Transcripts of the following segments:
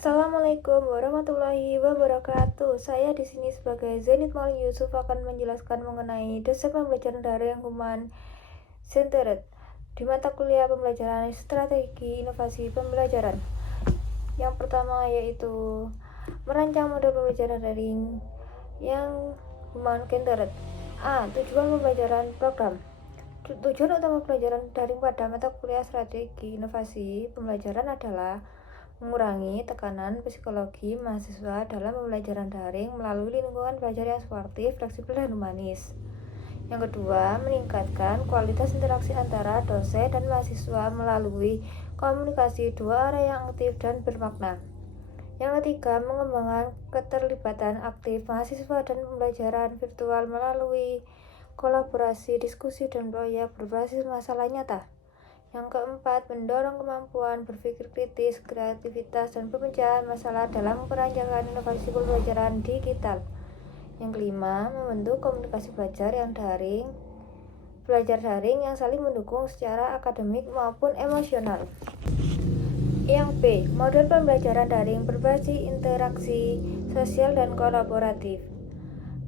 Assalamualaikum warahmatullahi wabarakatuh. Saya di sini sebagai Zenit Maulin Yusuf akan menjelaskan mengenai dosen pembelajaran daring Human Centered di mata kuliah pembelajaran strategi inovasi pembelajaran. Yang pertama yaitu merancang model pembelajaran daring yang Human Centered. Tujuan pembelajaran program. Tujuan utama pembelajaran daring pada mata kuliah strategi inovasi pembelajaran adalah mengurangi tekanan psikologi mahasiswa dalam pembelajaran daring melalui lingkungan belajar yang sportif, fleksibel, dan humanis. Yang kedua, meningkatkan kualitas interaksi antara dosen dan mahasiswa melalui komunikasi dua arah yang aktif dan bermakna. Yang ketiga, mengembangkan keterlibatan aktif mahasiswa dan pembelajaran virtual melalui kolaborasi, diskusi, dan proyek berbasis masalah nyata. Yang keempat, mendorong kemampuan berpikir kritis, kreativitas, dan pemecahan masalah dalam perancangan inovasi pembelajaran digital. Yang kelima, membentuk komunikasi belajar daring yang saling mendukung secara akademik maupun emosional. Yang B, model pembelajaran daring berbasis interaksi sosial dan kolaboratif.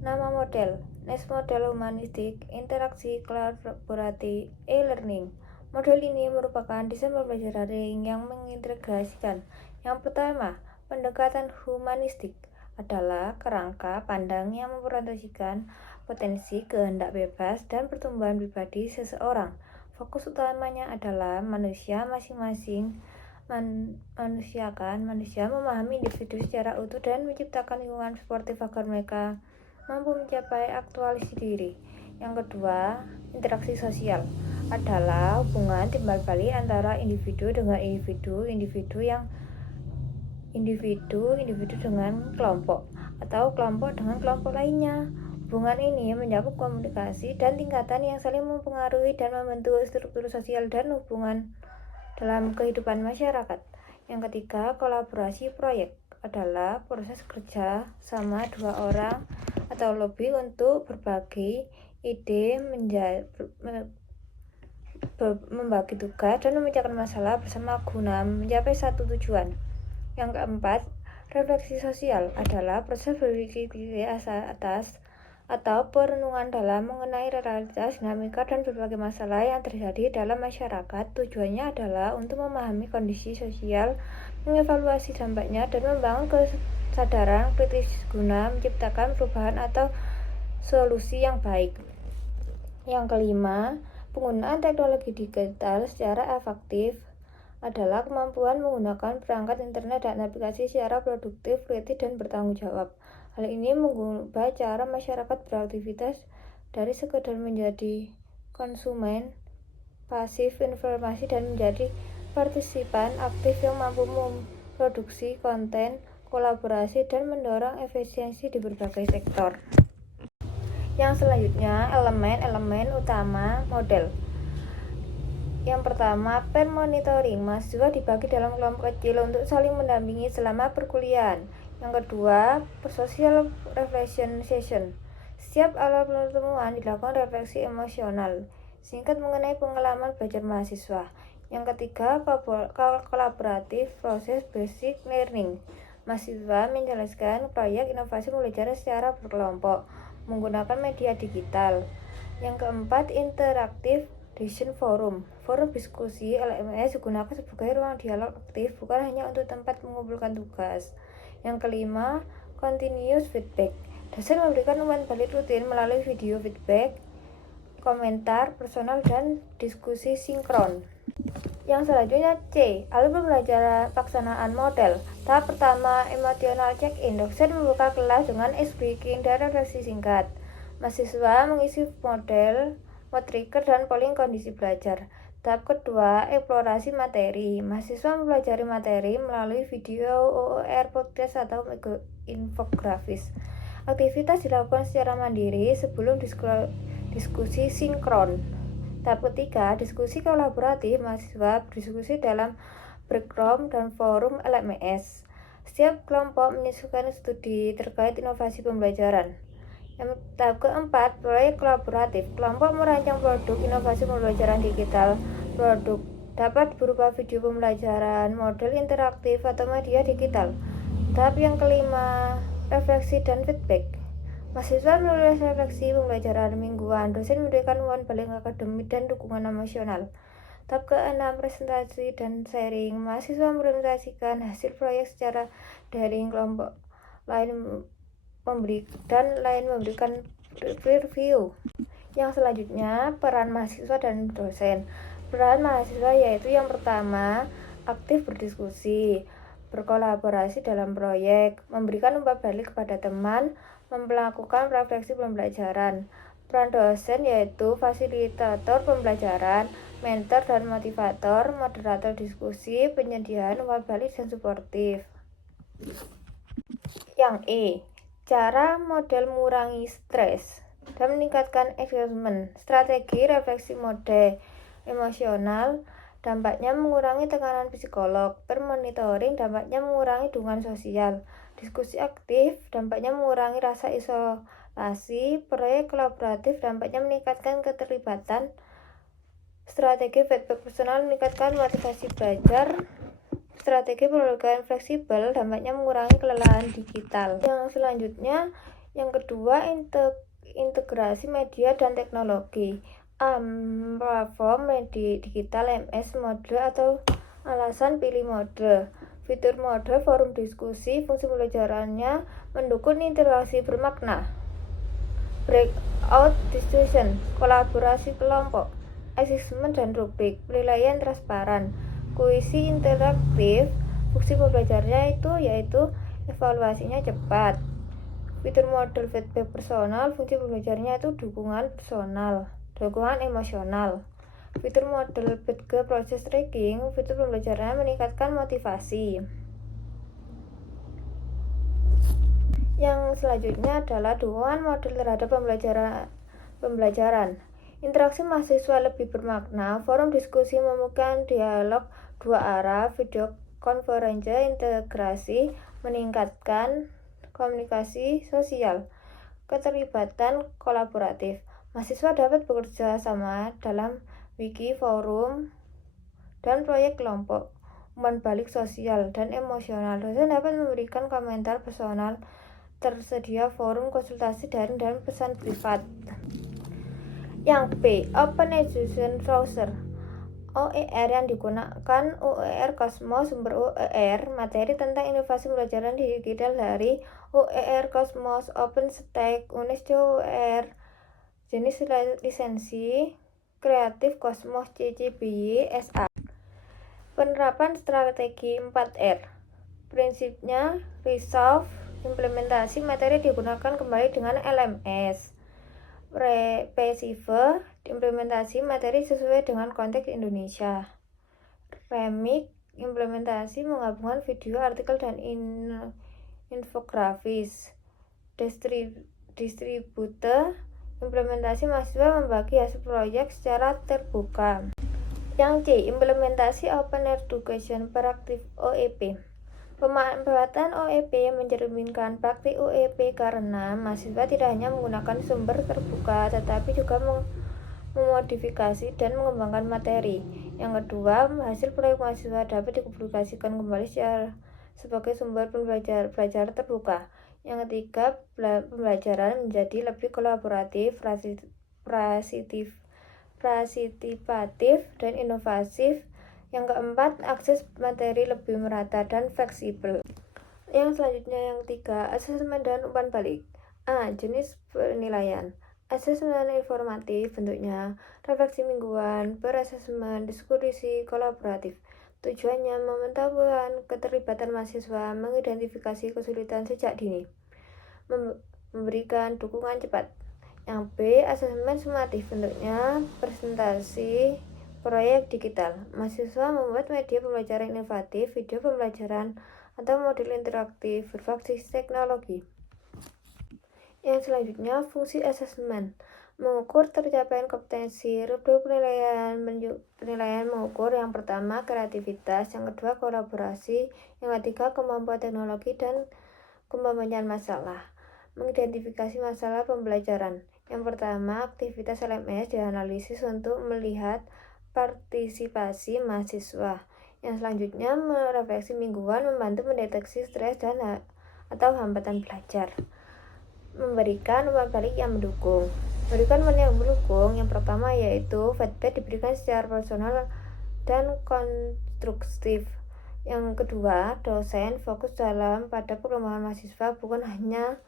Nama model, NES Model Humanistik Interaksi Kolaboratif E-Learning. Model ini merupakan desain pembelajaran daring yang mengintegrasikan. Yang pertama, pendekatan humanistik adalah kerangka pandang yang mempresentasikan potensi, kehendak bebas, dan pertumbuhan pribadi seseorang. Fokus utamanya adalah manusia masing-masing, manusia memahami individu secara utuh dan menciptakan lingkungan sportif agar mereka mampu mencapai aktualisasi diri. Yang kedua, interaksi sosial adalah hubungan timbal balik antara individu dengan individu dengan kelompok atau kelompok dengan kelompok lainnya. Hubungan ini mencakup komunikasi dan tingkatan yang saling mempengaruhi dan membentuk struktur sosial dan hubungan dalam kehidupan masyarakat. Yang ketiga, kolaborasi proyek adalah proses kerja sama dua orang atau lebih untuk berbagi ide, membagi tugas, dan memecahkan masalah bersama guna mencapai satu tujuan. Yang keempat, refleksi sosial adalah proses berpikir atas atau perenungan dalam mengenai realitas, dinamika, dan berbagai masalah yang terjadi dalam masyarakat. Tujuannya adalah untuk memahami kondisi sosial, mengevaluasi dampaknya, dan membangun kesadaran kritis guna menciptakan perubahan atau solusi yang baik. Yang kelima, penggunaan teknologi digital secara efektif adalah kemampuan menggunakan perangkat internet dan aplikasi secara produktif, kreatif, dan bertanggung jawab. Hal ini mengubah cara masyarakat beraktivitas dari sekedar menjadi konsumen pasif informasi dan menjadi partisipan aktif yang mampu memproduksi konten, kolaborasi, dan mendorong efisiensi di berbagai sektor. Yang selanjutnya, elemen-elemen utama model. Yang pertama, peer monitoring. Mahasiswa dibagi dalam kelompok kecil untuk saling mendampingi selama perkuliahan. Yang kedua, social reflection session. Setiap awal pertemuan dilakukan refleksi emosional singkat mengenai pengalaman belajar mahasiswa. Yang ketiga, kolaboratif proses basic learning. Mahasiswa menjelaskan proyek inovasi pembelajaran secara berkelompok menggunakan media digital. Yang keempat, interaktif discussion forum. Forum diskusi LMS digunakan sebagai ruang dialog aktif, bukan hanya untuk tempat mengumpulkan tugas. Yang kelima, continuous feedback. Dosen memberikan umpan balik rutin melalui video feedback, komentar personal, dan diskusi sinkron. Yang selanjutnya C, alur pembelajaran pelaksanaan model. Tahap pertama, emotional check-in. Dosen membuka kelas dengan ice breaking dan refleksi singkat. Mahasiswa mengisi model, trigger, dan polling kondisi belajar. Tahap kedua, eksplorasi materi. Mahasiswa mempelajari materi melalui video, OOR, podcast, atau infografis. Aktivitas dilakukan secara mandiri sebelum diskusi sinkron. Tahap ketiga, diskusi kolaboratif. Mahasiswa berdiskusi dalam breakroom dan forum LMS. Setiap kelompok menyusun studi terkait inovasi pembelajaran. Tahap keempat, proyek kolaboratif. Kelompok merancang produk inovasi pembelajaran digital. Produk dapat berupa video pembelajaran, model interaktif, atau media digital. Tahap yang kelima, refleksi dan feedback. Mahasiswa menulis refleksi pembelajaran mingguan, dosen memberikan umpan balik akademik dan dukungan emosional. Tahap ke-6, presentasi dan sharing. Mahasiswa merepresentasikan hasil proyek secara daring, kelompok lain memberikan review. Yang selanjutnya, peran mahasiswa dan dosen. Peran mahasiswa yaitu yang pertama, aktif berdiskusi, berkolaborasi dalam proyek, memberikan umpan balik kepada teman, melakukan refleksi pembelajaran. Peran dosen yaitu fasilitator pembelajaran, mentor dan motivator, moderator diskusi, penyediaan umpan balik dan suportif. Yang E, cara model mengurangi stres dan meningkatkan engagement. Strategi refleksi mode emosional, dampaknya mengurangi tekanan psikolog. Termonitoring, dampaknya mengurangi dukungan sosial. Diskusi aktif, dampaknya mengurangi rasa isolasi. Proyek kolaboratif, dampaknya meningkatkan keterlibatan. Strategi feedback personal, meningkatkan motivasi belajar. Strategi pembelajaran fleksibel, dampaknya mengurangi kelelahan digital. Yang selanjutnya, yang kedua, integrasi media dan teknologi. Platform media digital, MS mode atau alasan pilih mode. Fitur mode, forum diskusi, fungsi pembelajarannya mendukung interaksi bermakna. Breakout discussion, kolaborasi kelompok, assessment dan rubrik, penilaian transparan, kuisi interaktif. Fungsi pembelajarannya yaitu evaluasinya cepat. Fitur model feedback personal, fungsi pembelajarannya itu dukungan emosional. Fitur model feedback proses tracking, fitur pembelajarannya meningkatkan motivasi. Yang selanjutnya adalah dukungan model terhadap pembelajaran. Interaksi mahasiswa lebih bermakna, forum diskusi membuka dialog dua arah, video konferensi integrasi meningkatkan komunikasi sosial, keterlibatan kolaboratif. Mahasiswa dapat bekerja sama dalam wiki, forum, dan proyek kelompok. Umpan balik sosial dan emosional, dosen dapat memberikan komentar personal, tersedia forum konsultasi daring dan pesan privat. Yang B, Open Education Browser. OER yang digunakan OER Cosmos, sumber OER, materi tentang inovasi pembelajaran digital dari OER Cosmos, OpenStack, Unisdo OER, jenis lisensi Creative Cosmos CC BY SA. Penerapan strategi 4R. Prinsipnya resolve, implementasi materi digunakan kembali dengan LMS. Repesive, implementasi materi sesuai dengan konteks Indonesia. Remix, implementasi menggabungkan video, artikel, dan infografis. Distributor, implementasi mahasiswa membagi hasil proyek secara terbuka. Yang C, implementasi Open Education Practice OEP. Pemanfaatan OEP mencerminkan praktik OEP karena mahasiswa tidak hanya menggunakan sumber terbuka tetapi juga memodifikasi dan mengembangkan materi. Yang kedua, hasil proyek mahasiswa dapat dipublikasikan kembali sebagai sumber pembelajaran terbuka. Yang ketiga, pembelajaran menjadi lebih kolaboratif, partisipatif, dan inovatif. Yang keempat, akses materi lebih merata dan fleksibel. Yang selanjutnya, yang ketiga, asesmen dan umpan balik. A. Jenis penilaian. Asesmen informatif, bentuknya refleksi mingguan, per-asesmen, diskusi kolaboratif. Tujuannya memantauan keterlibatan mahasiswa, mengidentifikasi kesulitan sejak dini, memberikan dukungan cepat. Yang B. Asesmen sumatif, bentuknya presentasi proyek digital. Mahasiswa membuat media pembelajaran inovatif, video pembelajaran, atau modul interaktif berbasis teknologi. Yang selanjutnya, fungsi asesmen. Mengukur tercapaian kompetensi. Rubrik penilaian mengukur yang pertama kreativitas, yang kedua kolaborasi, yang ketiga kemampuan teknologi dan pembahasan masalah. Mengidentifikasi masalah pembelajaran. Yang pertama, aktivitas LMS dianalisis untuk melihat partisipasi mahasiswa. Yang selanjutnya, refleksi mingguan membantu mendeteksi stres dan atau hambatan belajar. Memberikan umpan balik yang mendukung. Memberikan umpan yang mendukung, yang pertama yaitu feedback diberikan secara personal dan konstruktif. Yang kedua, dosen fokus pada perkembangan mahasiswa, bukan hanya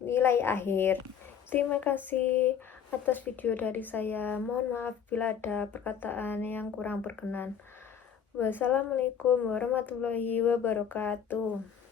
nilai akhir. Terima kasih atas video dari saya. Mohon maaf bila ada perkataan yang kurang berkenan. Wassalamualaikum warahmatullahi wabarakatuh.